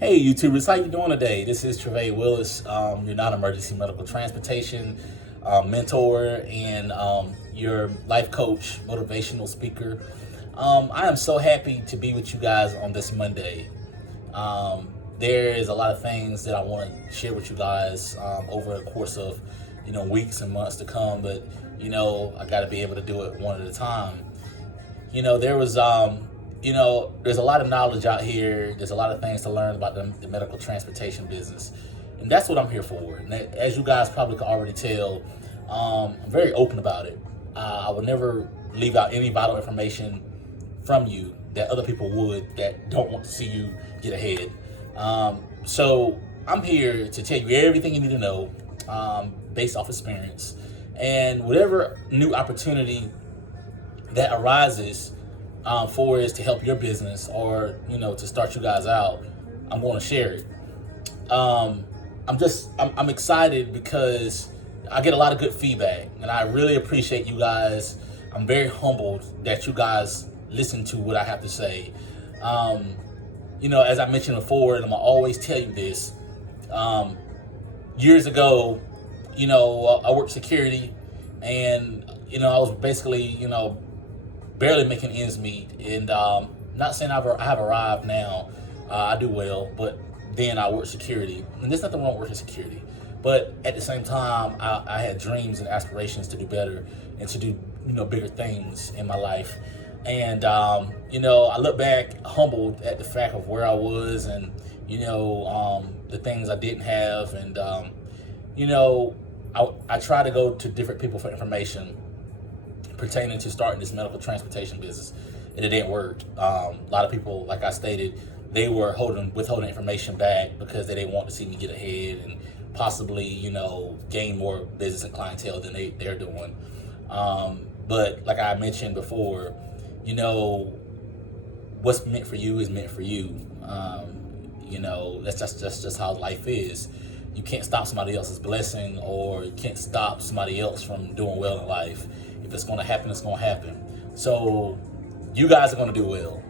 Hey YouTubers, how you doing today? This is Trevay Willis, your non-emergency medical transportation mentor and your life coach, motivational speaker. I am so happy to be with you guys on this Monday. There is a lot of things that I want to share with you guys over the course of weeks and months to come, but I got to be able to do it one at a time. There's a lot of knowledge out here. There's a lot of things to learn about the medical transportation business. And that's what I'm here for. And as you guys probably can already tell, I'm very open about it. I will never leave out any vital information from you that other people would that don't want to see you get ahead. So I'm here to tell you everything you need to know based off experience. And whatever new opportunity that arises for is to help your business or to start you guys out, I'm going to share it. I'm excited because I get a lot of good feedback and I really appreciate you guys. I'm very humbled that you guys listen to what I have to say. As I mentioned before, and I'm gonna always tell you this, years ago, I worked security and I was basically barely making ends meet, and not saying I have arrived now. I do well, but then I worked security, and there's nothing wrong with working security. But at the same time, I had dreams and aspirations to do better and to do bigger things in my life. And I look back humbled at the fact of where I was, and the things I didn't have, and I try to go to different people for information pertaining to starting this medical transportation business, and it didn't work. A lot of people, like I stated, they were withholding information back because they didn't want to see me get ahead and possibly gain more business and clientele than they're doing. But like I mentioned before, what's meant for you is meant for you. That's just how life is. You can't stop somebody else's blessing, or you can't stop somebody else from doing well in life. If it's going to happen, it's going to happen. So you guys are going to do well,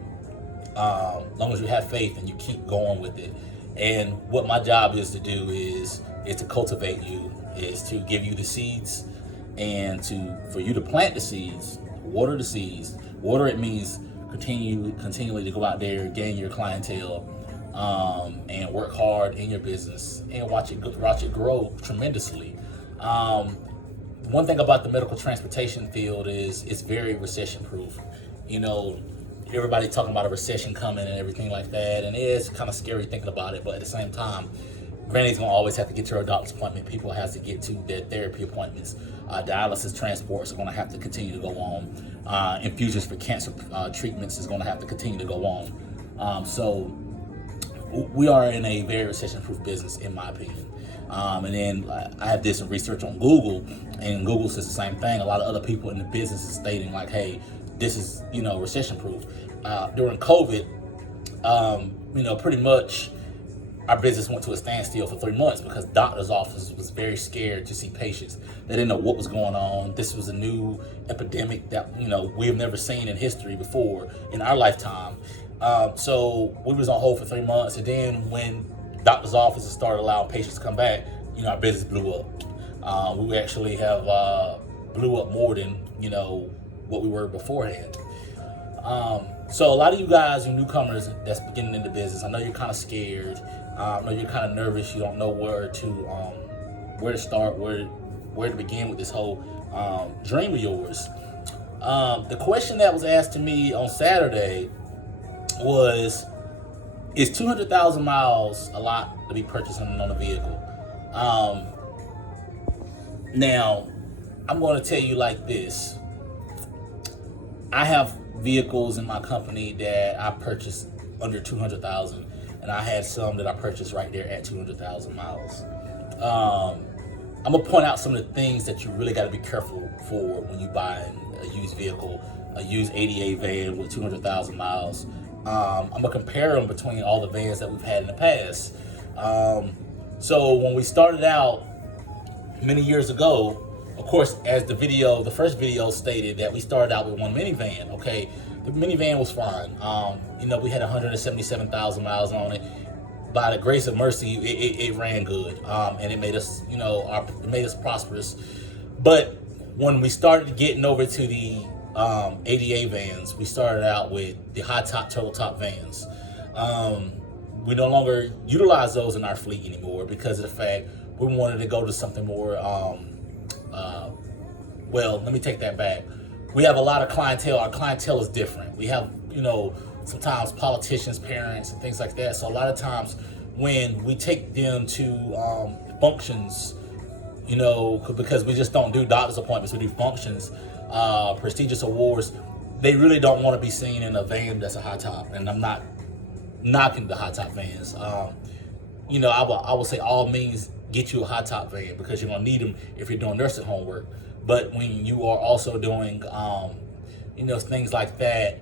as long as you have faith and you keep going with it. And what my job is to do is to cultivate you, is to give you the seeds, and for you to plant the seeds, water the seeds. Water, it means continually to go out there, gain your clientele, and work hard in your business and watch it grow tremendously. One thing about the medical transportation field is it's very recession proof. Everybody talking about a recession coming and everything like that, and it's kind of scary thinking about it, but at the same time, granny's gonna always have to get to her doctor's appointment. People have to get to their therapy appointments. Dialysis transports are gonna have to continue to go on. Infusions for cancer treatments is gonna have to continue to go on. So we are in a very recession-proof business, in my opinion. And then I have did some research on Google, and Google says the same thing. A lot of other people in the business is stating like, hey, this is recession-proof. During COVID, pretty much our business went to a standstill for 3 months because doctor's offices was very scared to see patients. They didn't know what was going on. This was a new epidemic that we have never seen in history before in our lifetime. So we was on hold for 3 months, and then when doctor's offices started allowing patients to come back, our business blew up. We actually have blew up more than what we were beforehand. So a lot of you guys, you newcomers that's beginning in the business, I know you're kind of scared. I know you're kind of nervous. You don't know where to start, where to begin with this whole dream of yours. The question that was asked to me on Saturday was, is 200,000 miles a lot to be purchasing on a vehicle? Now, I'm going to tell you like this. I have vehicles in my company that I purchased under 200,000, and I had some that I purchased right there at 200,000 miles. I'm going to point out some of the things that you really got to be careful for when you buy a used vehicle, a used ADA van with 200,000 miles. I'm going to compare them between all the vans that we've had in the past. So when we started out many years ago, of course, as the first video stated that we started out with one minivan, okay? The minivan was fine. We had 177,000 miles on it. by the grace of mercy, it ran good, and it made us, it made us prosperous. But when we started getting over to the ADA vans, we started out with the high top turtle top vans. We no longer utilize those in our fleet anymore because of the fact we wanted to go to something more. Well, let me take that back. We have a lot of clientele. Our clientele is different. We have, sometimes politicians, parents, and things like that. So a lot of times when we take them to functions, because we just don't do doctor's appointments, we do functions, prestigious awards, they really don't want to be seen in a van that's a high top. And I'm not knocking the high top vans. I would say all means get you a high top van because you're going to need them if you're doing nursing home work. But when you are also doing, things like that,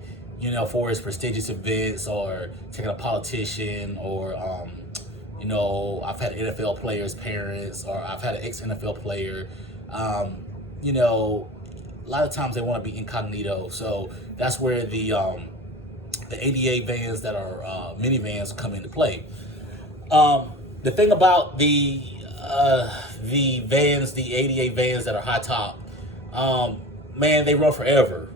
for as prestigious events or taking a politician or, I've had NFL players' parents or I've had an ex-NFL player, a lot of times they want to be incognito. So that's where the ADA vans that are minivans come into play. The thing about the vans, the ADA vans that are high top, man, they run forever.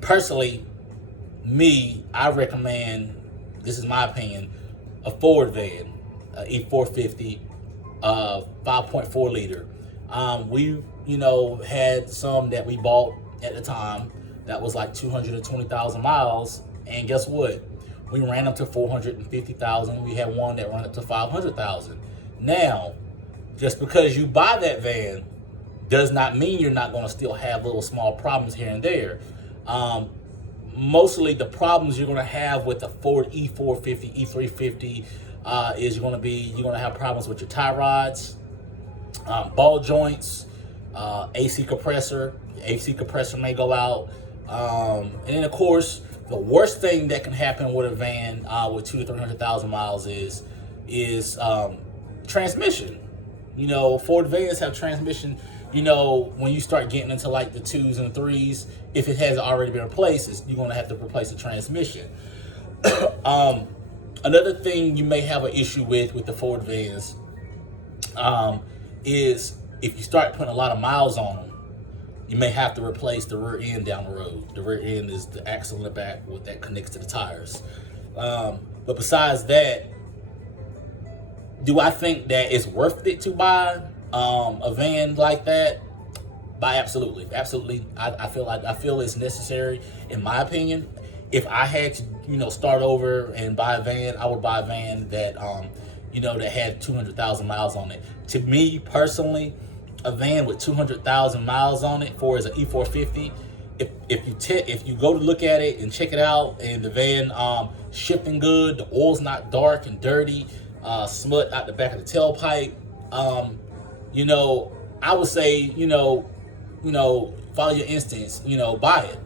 Personally, I recommend, this is my opinion, a Ford van, E450, 5.4 liter. We, had some that we bought at the time that was like 220,000 miles, and guess what? We ran up to 450,000. We had one that ran up to 500,000. Now, just because you buy that van does not mean you're not going to still have little small problems here and there. Mostly the problems you're going to have with the Ford E450, E350 is you're going to have problems with your tie rods, ball joints, AC compressor. The AC compressor may go out. And then of course, the worst thing that can happen with a van with 200,000 to 300,000 miles is transmission. Ford vans have transmission. When you start getting into like the 2s and 3s, if it has already been replaced, you're going to have to replace the transmission. Another thing you may have an issue with the Ford vans is if you start putting a lot of miles on them, you may have to replace the rear end down the road. The rear end is the axle in the back that connects to the tires. But besides that, do I think that it's worth it to buy a van like that? Absolutely. I feel it's necessary, in my opinion. If I had to, start over and buy a van, I would buy a van that, that had 200,000 miles on it. To me personally, a van with 200,000 miles on it for as an E450, if you go to look at it and check it out, and the van shifting good, the oil's not dark and dirty, smut out the back of the tailpipe, I would say, follow your instincts, buy it.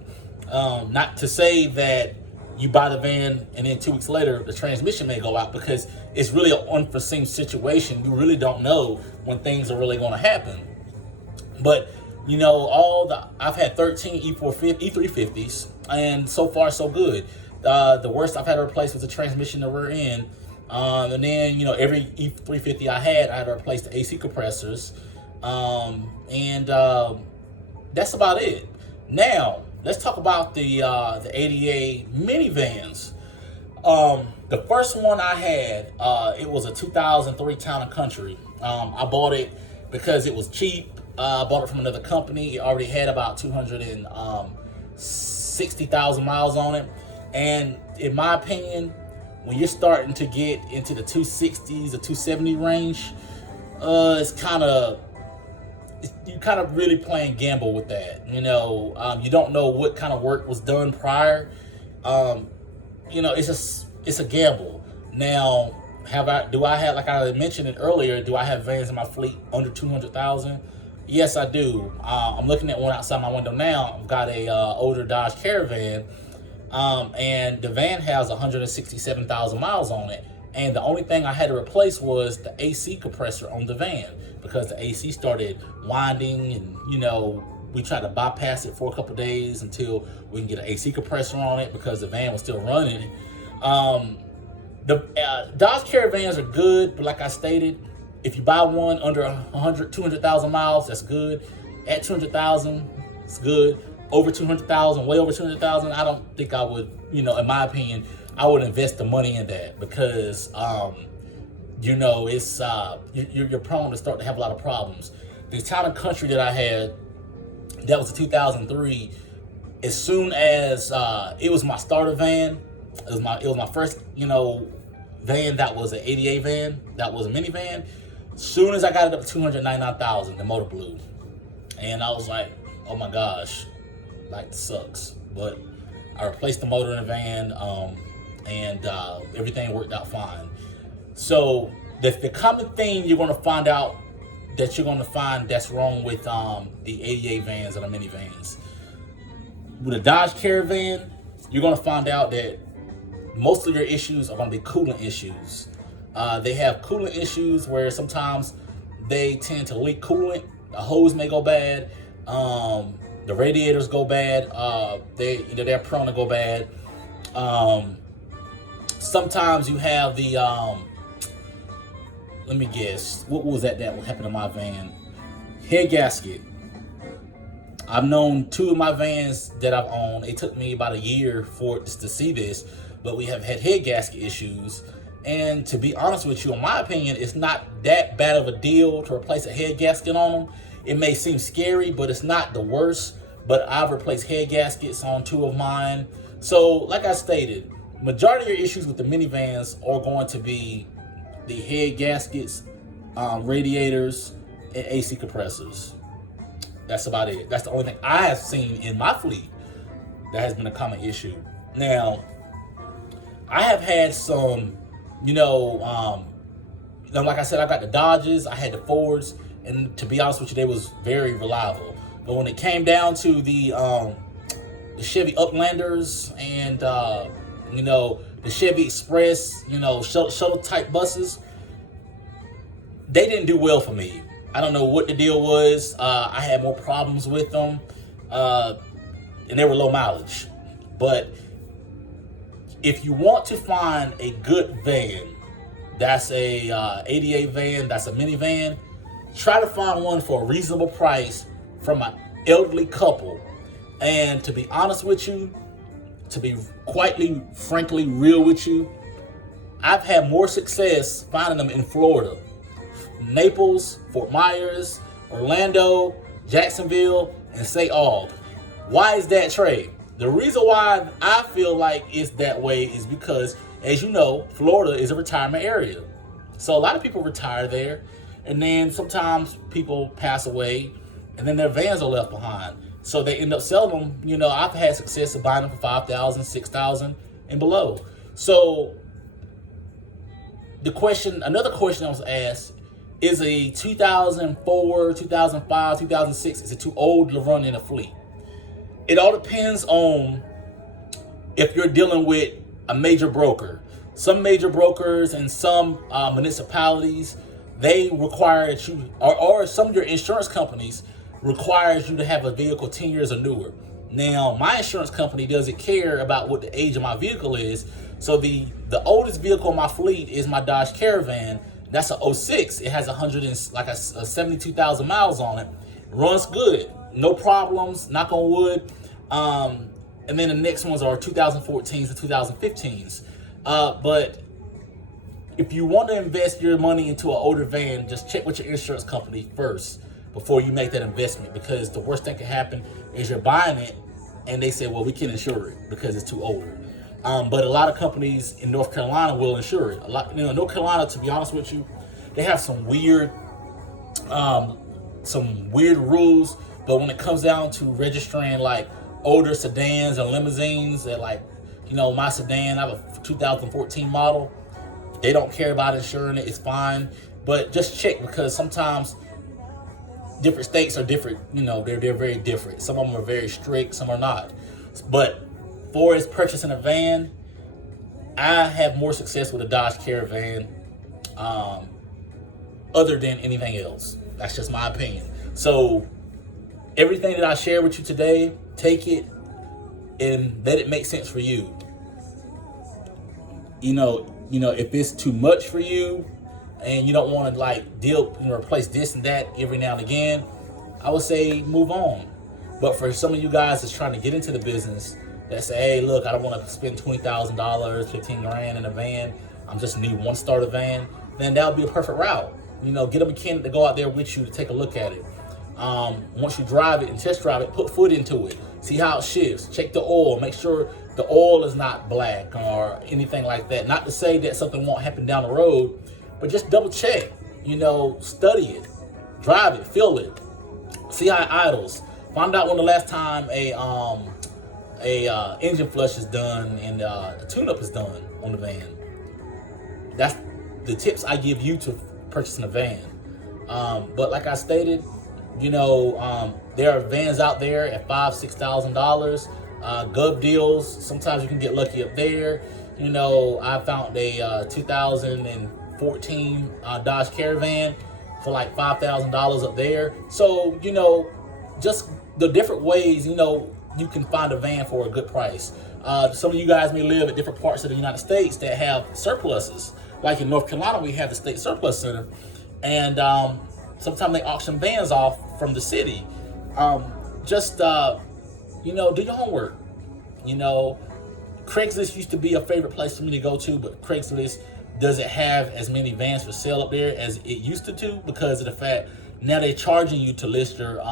Not to say that you buy the van and then 2 weeks later the transmission may go out, because it's really an unforeseen situation. You really don't know when things are really going to happen. But I've had 13 E350s, and so far so good. The worst I've had to replace was the transmission in the rear end. And then, every E350 I had to replace the AC compressors. And that's about it. Now, let's talk about the ADA minivans. The first one I had, it was a 2003 Town & Country. I bought it because it was cheap. I bought it from another company. It already had about 260,000 miles on it. And in my opinion, when you're starting to get into the 260s or 270 range, you're kind of really playing gamble with that. You don't know what kind of work was done prior. It's a gamble. Now, do I have, like I mentioned it earlier, do I have vans in my fleet under 200,000? Yes, I do. I'm looking at one outside my window now. I've got a older Dodge Caravan, and the van has 167,000 miles on it. And the only thing I had to replace was the AC compressor on the van, because the AC started winding, and we tried to bypass it for a couple days until we can get an AC compressor on it, because the van was still running. The Dodge Caravans are good, but like I stated, if you buy one under 100, 200,000 miles, that's good. At 200,000, it's good. Over 200,000, way over 200,000, I don't think I would, in my opinion, I would invest the money in that because, it's you're prone to start to have a lot of problems. The Town and Country that I had, that was a 2003. As soon as it was my starter van, it was my first, van that was an 88 van, that was a minivan. As soon as I got it up to 299,000, the motor blew, and I was like, oh my gosh, like this sucks. But I replaced the motor in the van, and everything worked out fine. So the common thing you're going to find out that you're going to find that's wrong with the 88 vans and the minivans. With a Dodge Caravan, you're going to find out that most of your issues are going to be coolant issues. They have coolant issues where sometimes they tend to leak coolant. The hose may go bad. The radiators go bad. They're prone to go bad. Sometimes you have the let me guess, what was that happened to my van? Head gasket. I've known two of my vans that I've owned. It took me about a year to see this, but we have had head gasket issues. And to be honest with you, in my opinion, it's not that bad of a deal to replace a head gasket on them. It may seem scary, but it's not the worst. But I've replaced head gaskets on two of mine. So, like I stated, majority of your issues with the minivans are going to be the head gaskets, radiators, and AC compressors. That's about it. That's the only thing I have seen in my fleet that has been a common issue. Now, I have had some, like I said, I got the Dodges, I had the Fords, and to be honest with you, they was very reliable. But when it came down to the Chevy Uplanders and the Chevy Express, shuttle type buses, they didn't do well for me. I don't know what the deal was. I had more problems with them, and they were low mileage. But if you want to find a good van, that's a 88 van, that's a minivan, try to find one for a reasonable price from an elderly couple. And to be honest with you, to be frankly real with you, I've had more success finding them in Florida. Naples, Fort Myers, Orlando, Jacksonville, and St. Aug. Why is that, Trey? The reason why I feel like it's that way is because, as you know, Florida is a retirement area. So a lot of people retire there, and then sometimes people pass away, and then their vans are left behind. So they end up selling them. I've had success of buying them for $5,000, $6,000, and below. So another question I was asked, is a 2004, 2005, 2006, is it too old to run in a fleet? It all depends on if you're dealing with a major broker. Some major brokers and some municipalities, they require that you, or some of your insurance companies requires you to have a vehicle 10 years or newer. Now, my insurance company doesn't care about what the age of my vehicle is. So the oldest vehicle in my fleet is my Dodge Caravan. That's a 06. It has 72,000 miles on it. Runs good, no problems, knock on wood. And then the next ones are 2014s and 2015s. But if you want to invest your money into an older van, just check with your insurance company first before you make that investment, because the worst thing can happen is you're buying it and they say, well, we can't insure it because it's too older. But a lot of companies in North Carolina will insure it. North Carolina, to be honest with you, they have some weird rules. But when it comes down to registering like older sedans and limousines, that my sedan, I have a 2014 model. They don't care about insuring it. It's fine. But just check, because sometimes different states are different. They're very different. Some of them are very strict. Some are not. But for as purchasing a van, I have more success with a Dodge Caravan other than anything else. That's just my opinion. So everything that I share with you today, take it and let it make sense for you. if it's too much for you and you don't want to like replace this and that every now and again, I would say move on. But for some of you guys that's trying to get into the business, that say, hey, look, I don't want to spend $20,000, 15 grand in a van. I'm just need one starter van. Then that would be a perfect route. Get a mechanic to go out there with you to take a look at it. Once you drive it and test drive it, put foot into it. See how it shifts. Check the oil. Make sure the oil is not black or anything like that. Not to say that something won't happen down the road, but just double check. Study it, drive it, feel it, see how it idles. Find out when the last time a engine flush is done and a tune-up is done on the van. That's the tips I give you to purchasing a van. But like I stated, there are vans out there at $5,000-$6,000. Gov deals. Sometimes you can get lucky up there. I found a 2014 Dodge Caravan for like $5,000 up there. So just the different ways you can find a van for a good price. Some of you guys may live at different parts of the United States that have surpluses. Like in North Carolina, we have the State Surplus Center, and sometimes they auction vans off from the city. Do your homework. Craigslist used to be a favorite place for me to go to, but Craigslist doesn't have as many vans for sale up there as it used to because of the fact now they're charging you to list your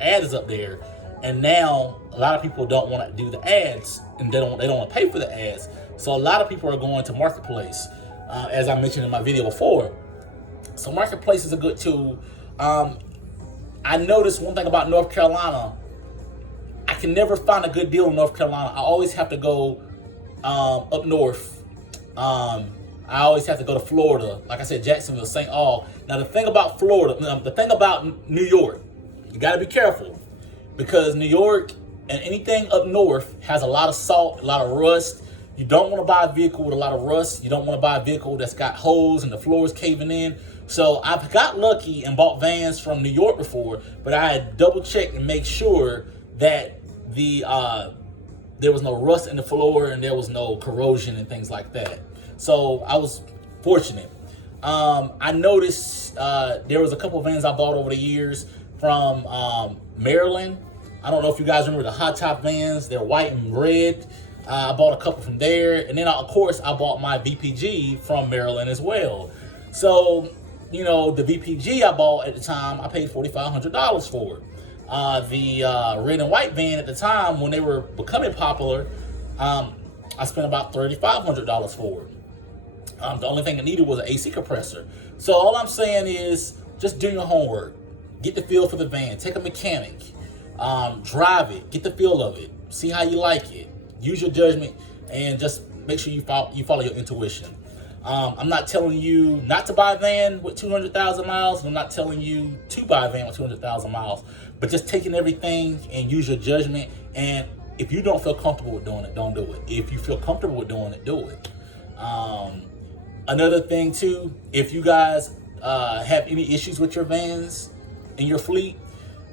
ads up there, and now a lot of people don't want to do the ads, and they don't want to pay for the ads. So a lot of people are going to Marketplace, as I mentioned in my video before. So Marketplace is a good tool. I noticed one thing about North Carolina. I can never find a good deal in North Carolina. I always have to go up north. I always have to go to Florida. Like I said, Jacksonville, St. Aug. Now the thing about Florida, the thing about New York, you got to be careful because New York and anything up north has a lot of salt, a lot of rust. You don't want to buy a vehicle with a lot of rust. You don't want to buy a vehicle that's got holes and the floor is caving in. So I've got lucky and bought vans from New York before, but I had double checked and make sure that there was no rust in the floor and there was no corrosion and things like that. So I was fortunate. I noticed there was a couple of vans I bought over the years from Maryland. I don't know if you guys remember the hot top vans. They're white and red. I bought a couple from there. And then, of course, I bought my VPG from Maryland as well. So, the VPG I bought at the time, I paid $4,500 for it. The red and white van at the time, when they were becoming popular, I spent about $3,500 for it. The only thing I needed was an AC compressor. So all I'm saying is just do your homework. Get the feel for the van. Take a mechanic. Drive it. Get the feel of it. See how you like it. Use your judgment and just make sure you follow your intuition. I'm not telling you not to buy a van with 200,000 miles. And I'm not telling you to buy a van with 200,000 miles. But just taking everything and use your judgment. And if you don't feel comfortable with doing it, don't do it. If you feel comfortable with doing it, do it. Another thing too, if you guys have any issues with your vans in your fleet,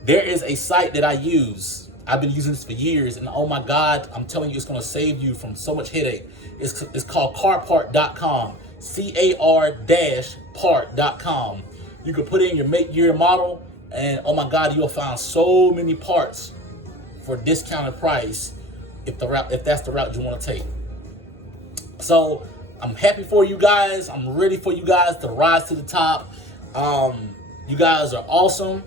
there is a site that I use. I've been using this for years, and oh my God, I'm telling you, it's going to save you from so much headache. It's called carpart.com, car-part.com. You can put in your make, year, model, and oh my God, you'll find so many parts for a discounted price if that's the route you want to take. So I'm happy for you guys. I'm ready for you guys to rise to the top. You guys are awesome.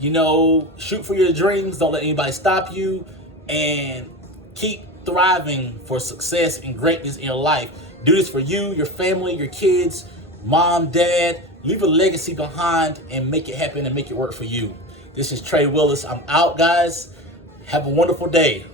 Shoot for your dreams. Don't let anybody stop you. And keep thriving for success and greatness in your life. Do this for you, your family, your kids, mom, dad. Leave a legacy behind and make it happen and make it work for you. This is Trey Willis. I'm out, guys. Have a wonderful day.